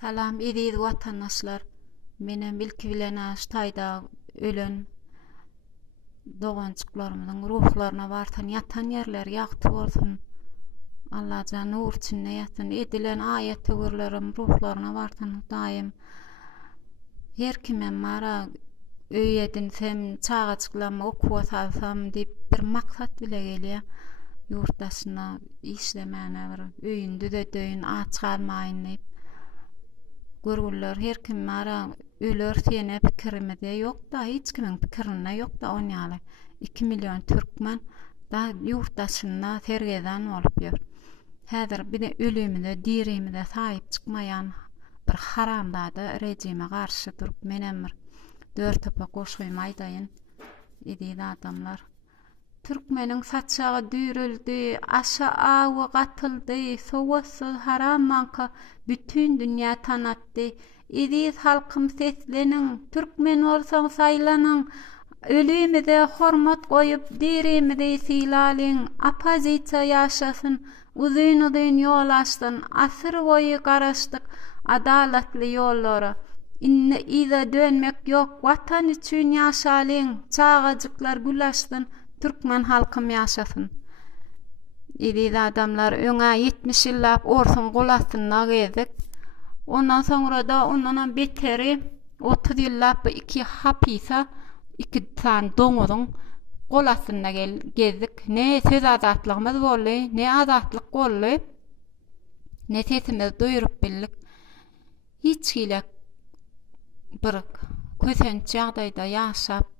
Salam ediz watandaşlar. Menem ilki bilen aştaýda ölen dogançyklarymyň ruhlaryna bartan ýatan ýerler ýagty bolsun. Allah jan nur içinde ýatyn. Edilen aýat töwerlerim ruhlaryna bartan daýym. Her kimem mara öýedinsem, çagaçyklama okuwat alsam diýip bir maksat bile gelýär. Ýurtdaşyna işlemäne bir öýünde düdedöýün aç galmaýyn diýip. Görgüller her kim mara öler sene pikirimde yok da hiç kimin pikirine yok da onýaly 2 milyon türkmen da ýurtdaşyna tergeden bolup ýör. Häzir bir de ölümde, dirimde saýyp çykmaýan bir haramdada rejime garşy durup menem bir dört topa goşuýma aýdaýyn. Ediz adamlar. Türkmeniň saçagy düýrüldi, aşa awy gatyldy, sowasyz haram manka bütün dünýä tanatdy. Ediz halkym sesleniň, türkmen bolsaň saýlanyň, ölümde hormat goýup, dirimde silaliň, apozisiýa ýaşasyn, uzun ýol açdyn, asyr boýy garaşdyk adalatly ýollara. Inne ýa dönmek ýok, watan üçin ýaşalyň, çagajyklar gülaşdyn. Türkmen halkym ýaşasyn. Ediz adamlar öňe 70 ýyllap orsun golasyna gezdik. Ondan soňra da ondan beteri 30 ýyllap iki hapisa, iki tan doňudyň golasyna gezdik. Ne söz azatlygymyz boldy, ne azatlyk boldy. Ne sesimiz duýurup bildik. Hiç hile bir kösenç ýagdaýda ýaşap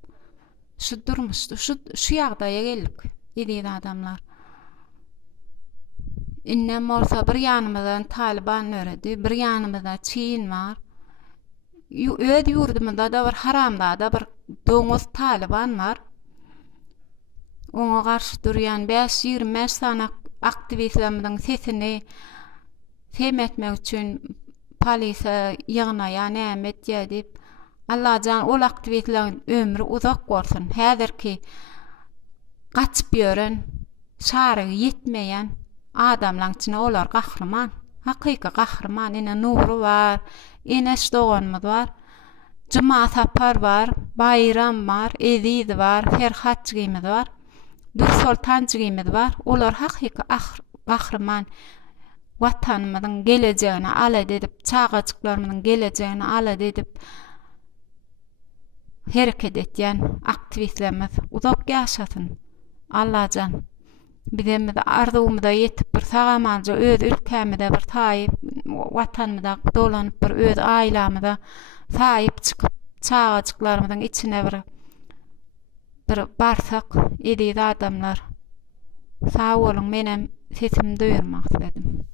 şu durmuşdu, şu ýagdaýa geldik. Ediz adamlar. Innem bolsa bir ýanymyzdan Taliban öredi, bir ýanymyzda Çin bar. Öz ýurdumyzda da bir haramda da bir doňuz Taliban bar. Oňa garşy durýan 5-20 sana aktivistlerimiň sesini semetmek üçin polisiýa ýygnaýan nämet diýip Allah jan ol aktivitleriň ömrü uzak bolsun. Häzirki gaçyp ýören, şarygy ýetmeýän adamlaryň içine olar gahrman. Hakyky gahrman, ene Nuru bar, Enes doganmyz bar, Juma Sapar bar, Bayram bar, Ediz bar, Ferhatçygymyz bar, Dursultançygymyz bar. Olar hakyky gahrman. Watanymyzyň gelejegini alad edip, çagaçyklarymyň gelejegini alad edip hereket etýän aktivistlerimiz uzak ýaşasyn. Allah jan bizemiz arzumyza ýetip bir sagamança öz ülkemizde bir taýyp, watanymyza dolanyp bir öz aýlamyza taýyp çykyp çagaçyklarymyzyň içine bir barsak. Ediz adamlar. Sag bolun, menem sesimi duýurmak istedim.